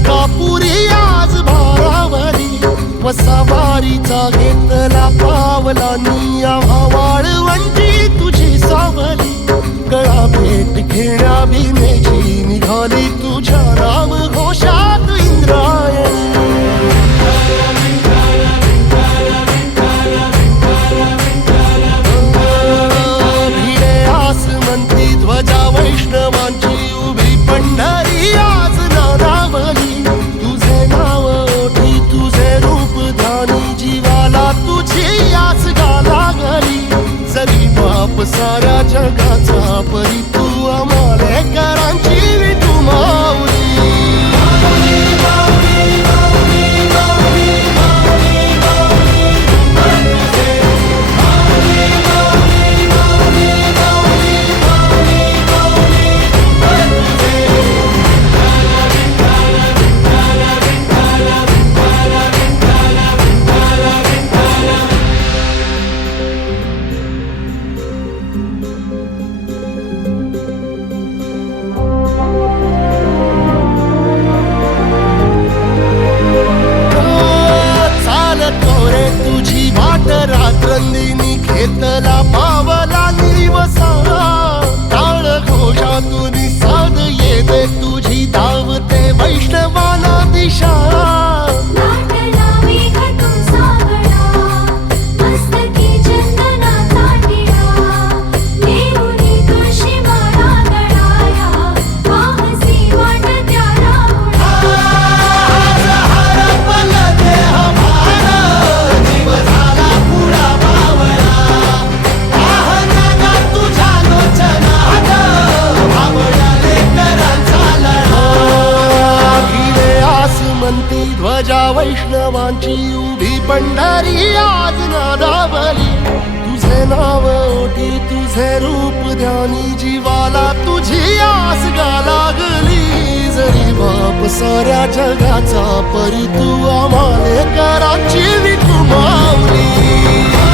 अंकापुरी आज भारावरी वसावारीचा घेतला पावला निया वाळवंटी तुझी सावली गळा भेट घेण्या भीमेची निघाली तुझ्या राम घोषात इंद्रायणी भिडे आसमंती ध्वजा वैष्णवांची उभी पंढरी आज नादावली तुझे नाव ओठी तुझे रूप ध्यानी जीवाला तुझी आस गाला गली जरी बाप साऱ्या जगाचा परी तू आमालेकरांची विठू माऊली रात्रंदिनी घेतला पावला निवसा टाळ घोषातून साध येते तुझी धावते वैष्णवाला दिशा ध्वजा वैष्णवांची उभी पंढरी आज नादावली तुझे नाव ओठी तुझे रूप ध्यानी जीवाला तुझी आस गा लागली जरी बाप साऱ्या जगाचा परी तू आमालेकरांची विठू माऊली